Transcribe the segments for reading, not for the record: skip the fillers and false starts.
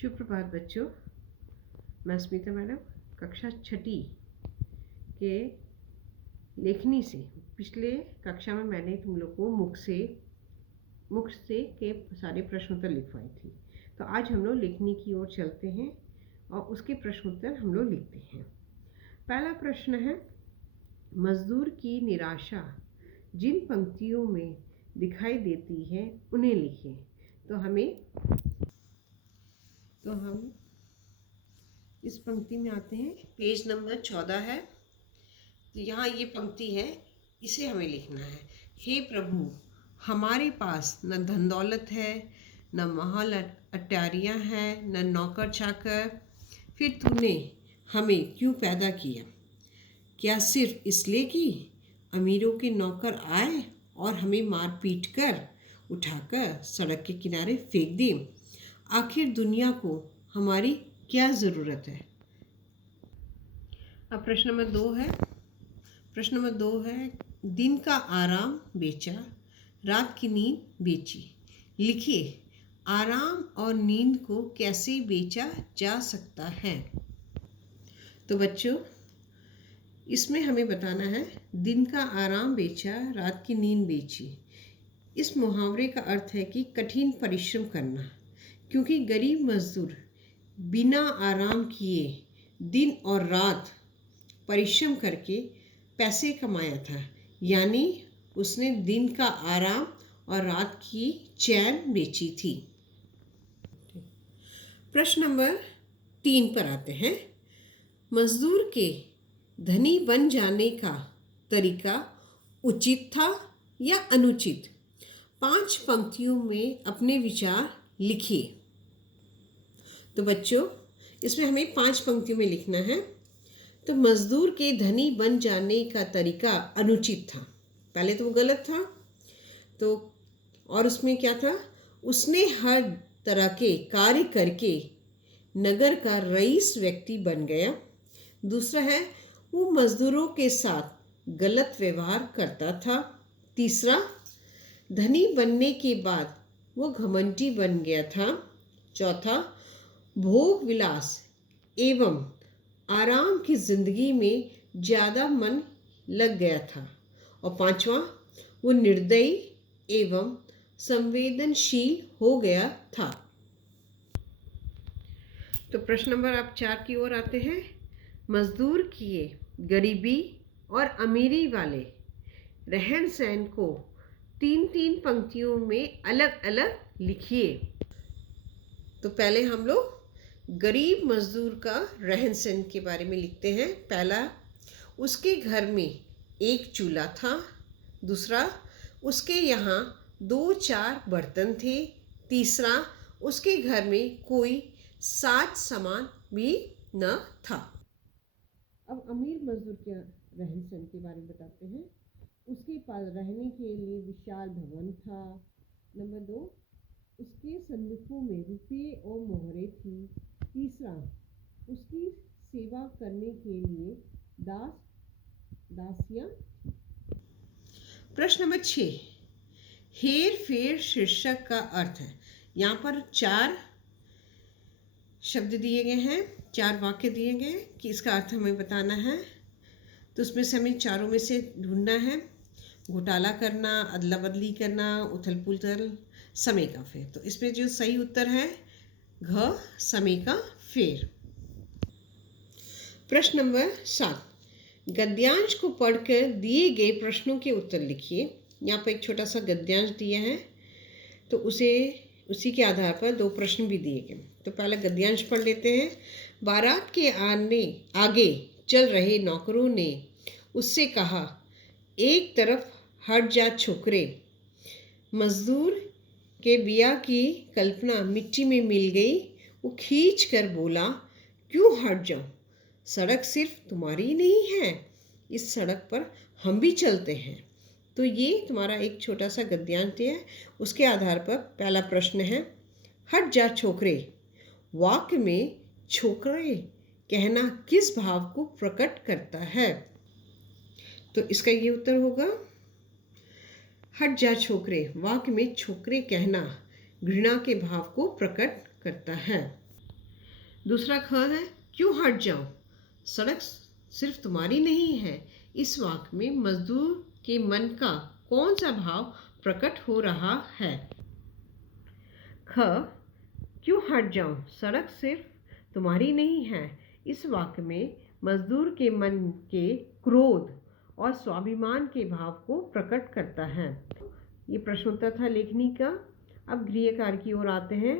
शुभ प्रभात बच्चों। मैं स्मिता मैडम कक्षा छठी के लेखनी से पिछले कक्षा में मैंने तुम लोग को मुख से के सारे प्रश्न उत्तर लिखवाए थी। तो आज हम लोग लेखनी की ओर चलते हैं और उसके प्रश्न उत्तर हम लोग लिखते हैं। पहला प्रश्न है, मजदूर की निराशा जिन पंक्तियों में दिखाई देती है उन्हें लिखें। तो हम इस पंक्ति में आते हैं। पेज नंबर 14 है। तो यहाँ ये पंक्ति है, इसे हमें लिखना है। हे प्रभु, हमारे पास न धन दौलत है, न महल अटारियाँ हैं, न नौकर चाकर, फिर तूने हमें क्यों पैदा किया? क्या सिर्फ इसलिए कि अमीरों के नौकर आए और हमें मार पीट कर उठाकर सड़क के किनारे फेंक दें? आखिर दुनिया को हमारी क्या ज़रूरत है? अब प्रश्न नंबर दो है, दिन का आराम बेचा, रात की नींद बेची। लिखिए, आराम और नींद को कैसे बेचा जा सकता है? तो बच्चों, इसमें हमें बताना है, दिन का आराम बेचा, रात की नींद बेची। इस मुहावरे का अर्थ है कि कठिन परिश्रम करना, क्योंकि गरीब मजदूर बिना आराम किए दिन और रात परिश्रम करके पैसे कमाया था, यानी उसने दिन का आराम और रात की चैन बेची थी। प्रश्न नंबर 3 पर आते हैं। मजदूर के धनी बन जाने का तरीका उचित था या अनुचित? 5 पंक्तियों में अपने विचार लिखिए। तो बच्चों, इसमें हमें 5 पंक्तियों में लिखना है। तो मजदूर के धनी बन जाने का तरीका अनुचित था। पहले तो वो गलत था। तो और उसमें क्या था? उसने हर तरह के कार्य करके नगर का रईस व्यक्ति बन गया। दूसरा है, वो मजदूरों के साथ गलत व्यवहार करता था। तीसरा, धनी बनने के बाद वो घमंडी बन गया था। चौथा, भोग विलास एवं आराम की जिंदगी में ज़्यादा मन लग गया था। और 5वां, वो निर्दयी एवं संवेदनशील हो गया था। तो प्रश्न नंबर आप 4 की ओर आते हैं। मजदूर किए गरीबी और अमीरी वाले रहन सहन को 3-3 पंक्तियों में अलग अलग लिखिए। तो पहले हम लोग गरीब मजदूर का रहन सहन के बारे में लिखते हैं। पहला, उसके घर में एक चूल्हा था। दूसरा, उसके यहाँ 2-4 बर्तन थे। तीसरा, उसके घर में कोई साज सामान भी न था। अब अमीर मजदूर के रहन सहन के बारे में बताते हैं। उसके पास रहने के लिए विशाल भवन था। नंबर 2, उसके संदूकों में रुपये और मोहरें थी। तीसरा, उसकी सेवा करने के लिए दासियां। प्रश्न नंबर 6, हेर फेर शीर्षक का अर्थ है। यहाँ पर 4 शब्द दिए गए हैं, 4 वाक्य दिए गए कि इसका अर्थ हमें बताना है। तो उसमें से हमें चारों में से ढूंढना है। घोटाला करना, अदला बदली करना, उथल पुथल, समय का फेर। तो इसमें जो सही उत्तर है घ, समय का फेर। प्रश्न नंबर 7, गद्यांश को पढ़कर दिए गए प्रश्नों के उत्तर लिखिए। यहाँ पर एक छोटा सा गद्यांश दिया है, तो उसी के आधार पर 2 प्रश्न भी दिए गए। तो पहला गद्यांश पढ़ लेते हैं। बारात के आगे चल रहे नौकरों ने उससे कहा, एक तरफ हट जा छोकरे। मजदूर के बिया की कल्पना मिट्टी में मिल गई। वो खींच कर बोला, क्यों हट जाऊं? सड़क सिर्फ तुम्हारी नहीं है, इस सड़क पर हम भी चलते हैं। तो ये तुम्हारा एक छोटा सा गद्यांश है। उसके आधार पर पहला प्रश्न है, हट जा छोकरे। वाक्य में छोकरे कहना किस भाव को प्रकट करता है? तो इसका ये उत्तर होगा, हट जा छोकरे। वाक्य में छोकरे कहना घृणा के भाव को प्रकट करता है। दूसरा ख है क्यों हट जाऊं, सड़क सिर्फ तुम्हारी नहीं है। इस वाक्य में मजदूर के मन का कौन सा भाव प्रकट हो रहा है? ख क्यों हट जाऊं, सड़क सिर्फ तुम्हारी नहीं है। इस वाक्य में मजदूर के मन के क्रोध और स्वाभिमान के भाव को प्रकट करता है। ये प्रश्नोत्तर था लेखनी का। अब गृह कार्य की ओर आते हैं।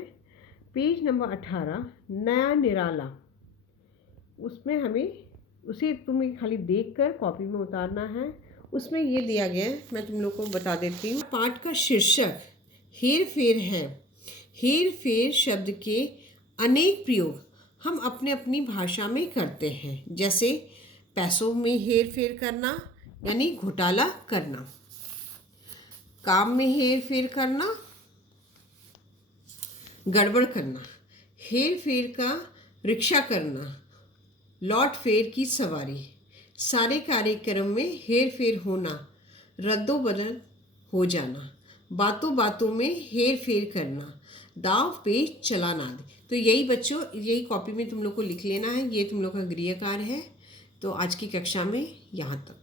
पेज नंबर 18, नया निराला। उसमें हमें उसे तुम्हें खाली देखकर कॉपी में उतारना है। उसमें ये दिया गया है, मैं तुम लोग को बता देती हूँ। पाठ का शीर्षक हेर फेर है। हेर फेर शब्द के अनेक प्रयोग हम अपने अपनी भाषा में करते हैं, जैसे पैसों में हेर फेर करना यानी घोटाला करना, काम में हेर फेर करना गड़बड़ करना, हेर फेर का रिक्शा करना, लौट फेर की सवारी। सारे कार्यक्रम में हेर फेर होना, रद्दो बदल हो जाना, बातों बातों में हेर फेर करना, दाव पेच चलाना आदि। तो यही बच्चों, यही कॉपी में तुम लोग को लिख लेना है। ये तुम लोग का गृह कार्य है। तो आज की कक्षा में यहाँ तक।